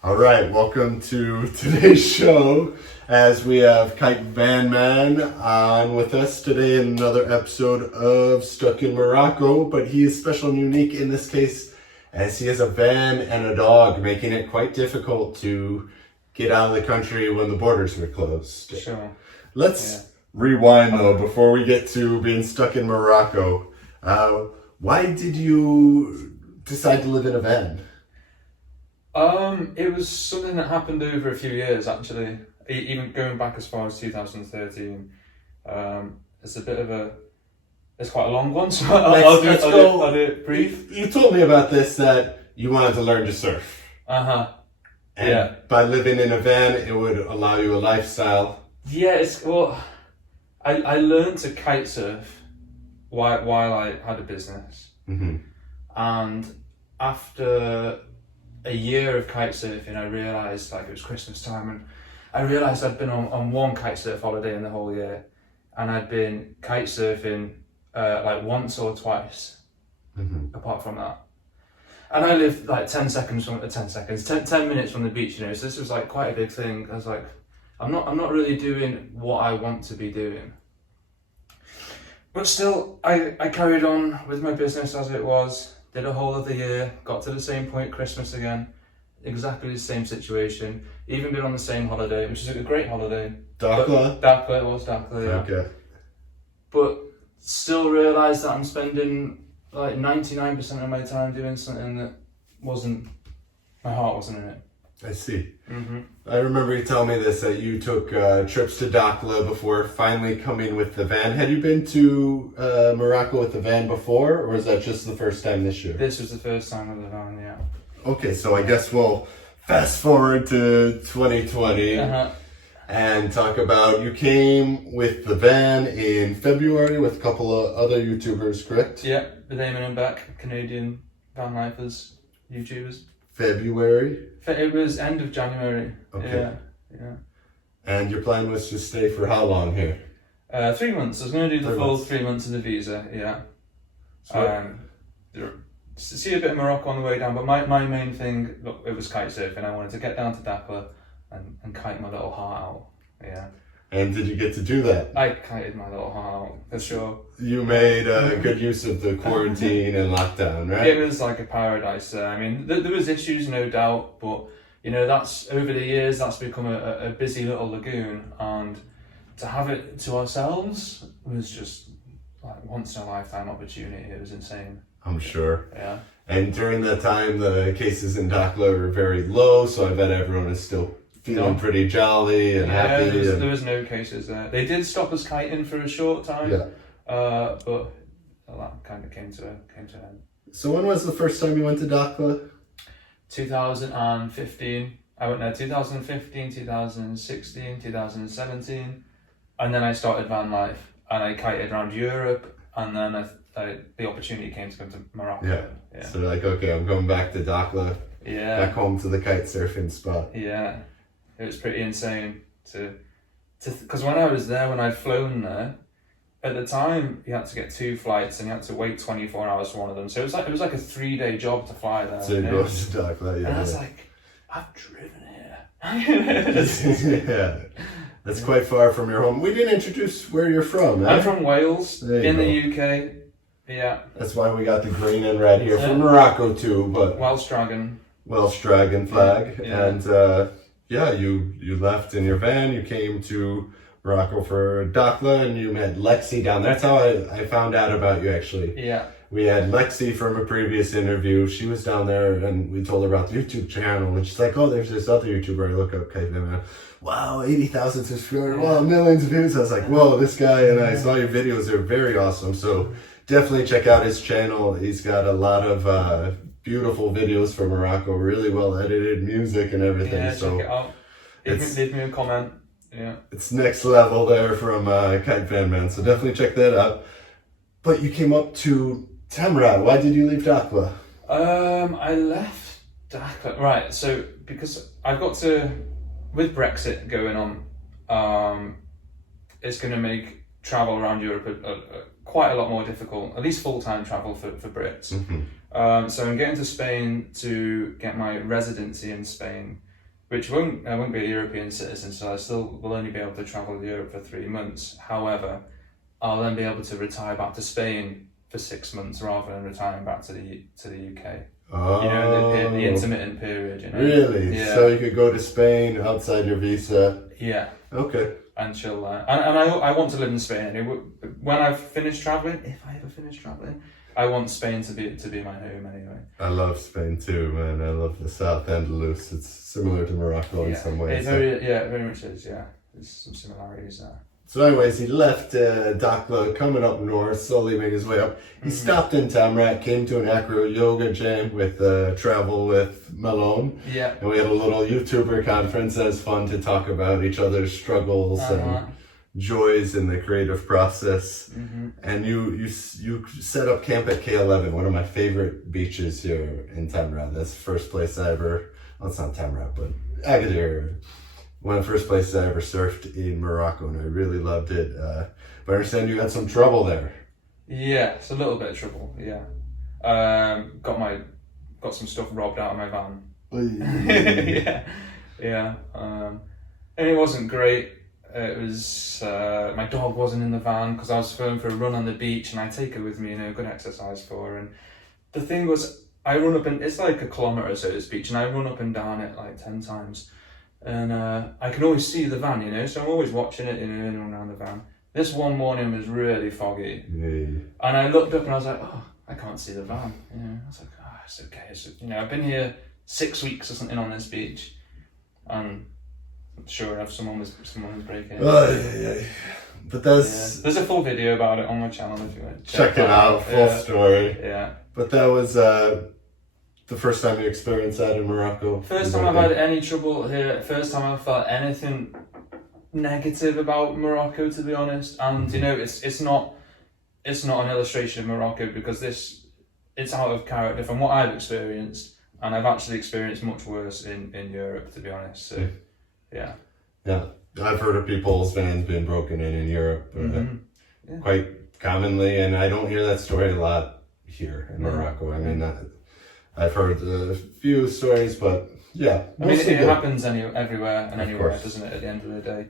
All right, welcome to today's show as we have Kitevanman on with us today in another episode of Stuck in Morocco, but he is special and unique in this case as he has a van and a dog, making it quite difficult to get out of the country when the borders were closed. Sure. Let's rewind though before we get to being stuck in Morocco. Why did you decide to live in a van? It was something that happened over a few years actually, even going back as far as 2013. It's quite a long one, so I'll do it brief. You told me about this, that you wanted to learn to surf. Uh-huh. And by living in a van, it would allow you a lifestyle. Yeah, I learned to kite surf while I had a business. Mm-hmm. And after a year of kite surfing, I realised, it was Christmas time, and I realised I'd been on one kite surf holiday in the whole year, and I'd been kite surfing once or twice, apart from that. And I lived 10 minutes from the beach, so this was quite a big thing. I was like, I'm not really doing what I want to be doing. But still, I carried on with my business as it was. Did a whole other year, got to the same point, Christmas again, exactly the same situation, even been on the same holiday, which is a great holiday. Dahkla? Dahkla, it was Dahkla, yeah. Okay. But still realised that I'm spending 99% of my time doing something that my heart wasn't in it. I see. Mm-hmm. I remember you telling me this, that you took trips to Dahkla before finally coming with the van. Had you been to Morocco with the van before, or was that just the first time this year? This was the first time with the van, yeah. Okay, so I guess we'll fast forward to 2020 and talk about, you came with the van in February with a couple of other YouTubers, correct? Yeah, with Eamon and Beck, Canadian van lifers, YouTubers. February? It was end of January. Okay. Yeah. And your plan was to stay for how long here? 3 months. I was going to do the full 3 months of the visa, yeah. See a bit of Morocco on the way down, but my main thing, look, it was kite surfing. I wanted to get down to Dahkla and kite my little heart out, yeah. And did you get to do that? I kited my little heart out, for sure. You made good use of the quarantine and lockdown, right? It was like a paradise there. I mean, there was issues, no doubt, but that's over the years, that's become a busy little lagoon, and to have it to ourselves was just once in a lifetime opportunity. It was insane. I'm sure. Yeah. And during that time, the cases in Dahkla were very low, so I bet everyone is still feeling pretty jolly and happy. There was no cases there. They did stop us kiting for a short time. Yeah. But that kind of came to an end. So when was the first time you went to Dahkla? 2015. I went there 2015, 2016, 2017, and then I started van life and I kited around Europe, and then the opportunity came to come to Morocco. Yeah. So okay, I'm going back to Dahkla. Yeah. Back home to the kite surfing spot. Yeah. It was pretty insane because when I was there, when I'd flown there, at the time you had to get 2 flights and you had to wait 24 hours for one of them. So it was like a 3-day job to fly there. So you go to Dahkla, yeah. And I was like, I've driven here. Yeah. That's quite far from your home. We didn't introduce where you're from, eh? I'm from Wales, in the UK. Yeah. That's why we got the green and red here from Morocco too, but Welsh dragon flag. Yeah. And you left in your van, you came to Morocco for Dahkla, and you met Lexi down there. That's how I found out about you, actually. Yeah. We had Lexi from a previous interview. She was down there and we told her about the YouTube channel, and she's like, oh, there's this other YouTuber. I look up Kitevanman. Wow, 80,000 subscribers, wow, millions of views. I was like, whoa, this guy, and I saw your videos. They're very awesome. So definitely check out his channel. He's got a lot of beautiful videos from Morocco, really well edited music and everything. Yeah, so check it out. Leave me a comment. Yeah. It's next level there from Kitevanman, so definitely check that out. But you came up to Tamra. Why did you leave Dahkla? I left Dahkla, right, so because I've got to, with Brexit going on, it's going to make travel around Europe quite a lot more difficult, at least full-time travel for Brits. Mm-hmm. So I'm getting to Spain to get my residency in Spain. which I won't be a European citizen, so I still will only be able to travel Europe for 3 months. However, I'll then be able to retire back to Spain for 6 months rather than retiring back to the UK. Oh. You know, the intermittent period, you know. Really? Yeah. So you could go to Spain outside your visa? Yeah. Okay. And chill there. And I want to live in Spain. When I've finished travelling, if I ever finish travelling, I want Spain to be my home anyway. I love Spain too, man. I love the South Andalus. It's similar to Morocco in some ways. It very much is, yeah. There's some similarities there. So anyways, he left Dahkla, coming up north, slowly made his way up. He stopped in Tamrat, came to an acro yoga jam with Travel with Malone. Yeah. And we had a little YouTuber conference that was fun to talk about each other's struggles and joys in the creative process. Mm-hmm. And you set up camp at K11, one of my favorite beaches here in Tamrat. That's the first place I ever, well, it's not Tamrat, but Agadir. One of the first places I ever surfed in Morocco, and I really loved it. But I understand you had some trouble there. Yeah, it's a little bit of trouble. Yeah, got some stuff robbed out of my van. yeah. And it wasn't great. It was my dog wasn't in the van because I was going for a run on the beach, and I take her with me, you know, good exercise for her. And the thing was, I run up and it's like 1 kilometre or so this beach, and I run up and down it like 10 times. And I can always see the van, you know, so I'm always watching it, you know, in and around the van. This one morning was really foggy. And I looked up and I was like, oh, I can't see the van. You know, I was like, oh, it's okay. You know, I've been here 6 weeks or something on this beach. And sure enough, someone was breaking in. But that's... Yeah. There's a full video about it on my channel if you want to check it out, full story. Yeah. But that was... the first time you experienced that in Morocco? First time I've had any trouble here. First time I've felt anything negative about Morocco, to be honest. And you know, it's not an illustration of Morocco because it's out of character from what I've experienced, and I've actually experienced much worse in Europe, to be honest. So, yeah. Yeah, I've heard of people's vans being broken in Europe quite commonly, and I don't hear that story a lot here in Morocco. I mean. I've heard a few stories, but yeah. I mean, it happens everywhere and anywhere, doesn't it, at the end of the day?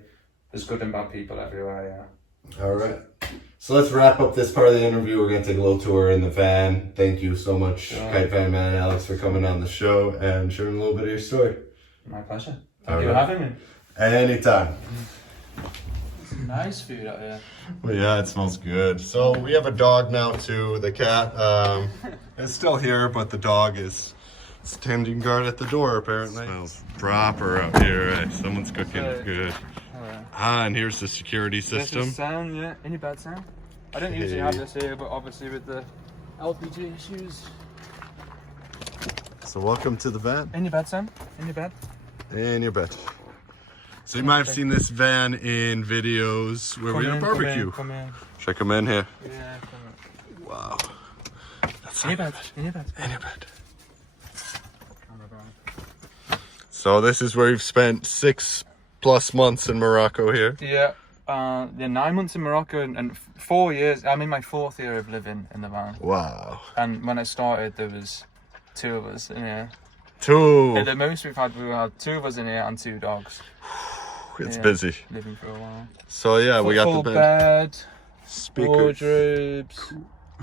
There's good and bad people everywhere, yeah. All right. So let's wrap up this part of the interview. We're going to take a little tour in the van. Thank you so much, Kitevanman Alex, for coming on the show and sharing a little bit of your story. My pleasure. Thank you for having me. Anytime. Nice food out here. Well, yeah, it smells good. So we have a dog now too. The cat is still here, but the dog is standing guard at the door apparently. Smells proper out here. Right? Someone's cooking good. And here's the security system. This is sound, yeah. Any bad sound? I don't usually have this here, but obviously with the LPG issues. So welcome to the van. In your bed, Sam? In your bed? In your bed. So you might have seen this van in videos where we had a barbecue. Come in. Should I come in here? Yeah, come in. Wow. That's in your bed. In your bed. In your bed. So this is where you've spent 6+ months in Morocco here. Yeah. 9 months in Morocco and 4 years. I'm in my 4th year of living in the van. Wow. And when I started, there was 2 of us in here. 2. At the most we had 2 of us in here and 2 dogs. It's busy. Living for a while. So yeah, we got the bed, speakers, wardrobes.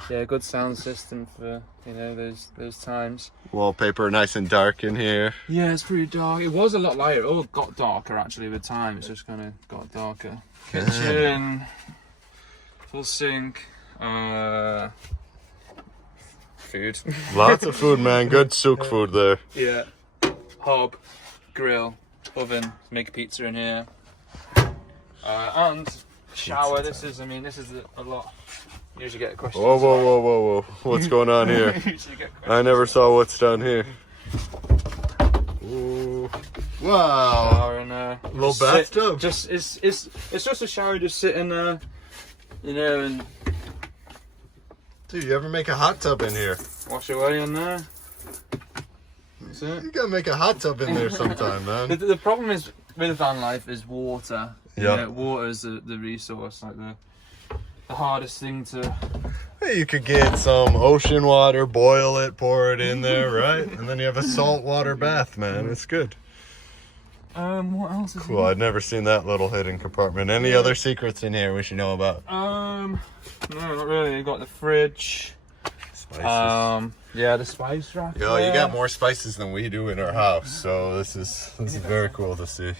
Yeah, good sound system for those times. Wallpaper, nice and dark in here. Yeah, it's pretty dark. It was a lot lighter. Oh, it got darker actually with time. It's just kind of got darker. Kitchen, full sink. Food. Lots of food, man. Good souk food there. Yeah. Hob, grill, oven. Make pizza in here. And shower. This is a lot. Usually get a question. Whoa. What's going on here? I never saw what's down here. Ooh. Wow. Shower in there. Little bathtub. It's just a shower, just sitting there, and dude, you ever make a hot tub in here? Wash away in there. That's it. You gotta make a hot tub in there sometime, man. The problem is with van life is water. Yeah. Water is the resource, like the hardest thing to. Hey, you could get some ocean water, boil it, pour it in there, right? And then you have a saltwater bath, man. It's good. What else is Cool. I'd never seen that little hidden compartment. Any other secrets in here we should know about? No, not really. You got the fridge. Spices. Yeah, the spice rack. Yo, you got more spices than we do in our house, so this is very cool to see.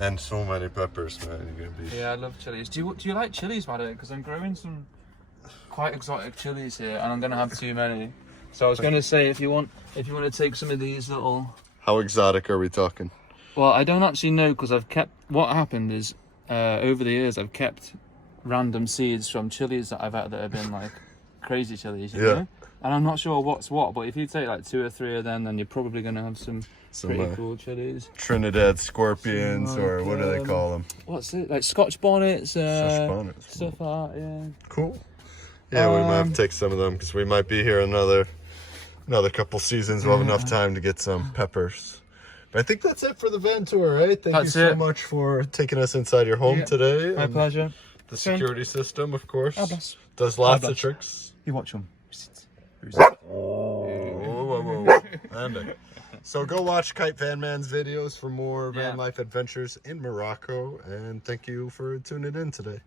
And so many peppers, man. You're gonna be. Yeah, I love chilies. Do you like chilies, by the way? Because I'm growing some quite exotic chilies here, and I'm gonna have too many. So I was gonna say, if you want to take some of these little. How exotic are we talking? Well, I don't actually know, because I've kept. What happened is, over the years, I've kept random seeds from chilies that I've had that have been like crazy chilies. You know? And I'm not sure what's what, but if you take like 2 or 3 of them, then you're probably gonna have some pretty cool chilies. Trinidad scorpions, or what do they call them? What's it? Like Scotch bonnets, bonnets. stuff like that, yeah. Cool. Yeah, we might have to take some of them, because we might be here another couple seasons. We'll have enough time to get some peppers. But I think that's it for the van tour, right? Thank you so much for taking us inside your home today. My pleasure. The security system, of course, Abbas. does lots of tricks. You watch them. Whoa. Andy. So go watch Kitevanman's videos for more van life adventures in Morocco, and thank you for tuning in today.